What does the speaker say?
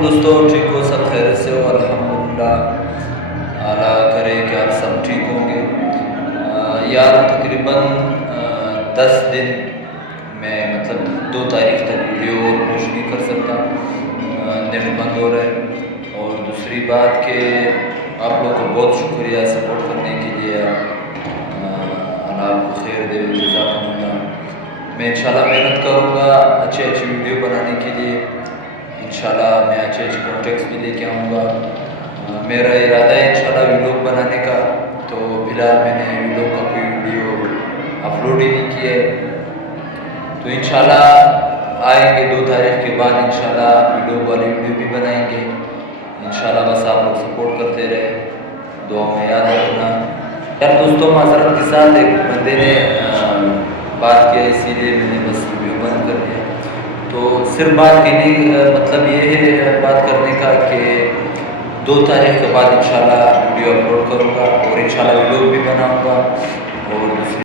دوستوں ٹھیک ہو، سب خیریت سے ہو؟ الحمدللہ، اللہ کرے کہ آپ سب ٹھیک ہوں گے۔ یار تقریباً 10 دن میں مطلب 2 تاریخ تک ویڈیو اور پوسٹ نہیں کر سکتا، نیٹ بند ہو رہا ہے۔ اور دوسری بات کہ آپ لوگ کو بہت شکریہ سپورٹ کرنے کے لیے، اللہ آپ کو خیر دے، جزاکم اللہ۔ میں انشاءاللہ محنت کروں گا اچھی ویڈیو بنانے کے لیے، انشاءاللہ میں اچھے کانٹیکٹس بھی لے کے آؤں گا۔ میرا ارادہ ہے انشاءاللہ ویلوگ بنانے کا، تو فی الحال میں نے ویلوگ کا کوئی ویڈیو اپلوڈ ہی نہیں کیا ہے، تو انشاءاللہ آئیں گے 2 تاریخ کے بعد انشاءاللہ ویلوگ والی ویڈیو بھی بنائیں گے انشاءاللہ۔ بس آپ لوگ سپورٹ کرتے رہے، دعا میں یاد رکھنا۔ یار دوستوں معذرت کے ساتھ ایک بندے نے بات کیا، اسی لیے میں نے بس ویڈیو بند کر دیا۔ تو صرف بات کہنے مطلب یہ ہے بات کرنے کا کہ 2 تاریخ کے بعد انشاءاللہ ویڈیو اپلوڈ کروں گا اور انشاءاللہ ویلوگ بھی بناؤں گا۔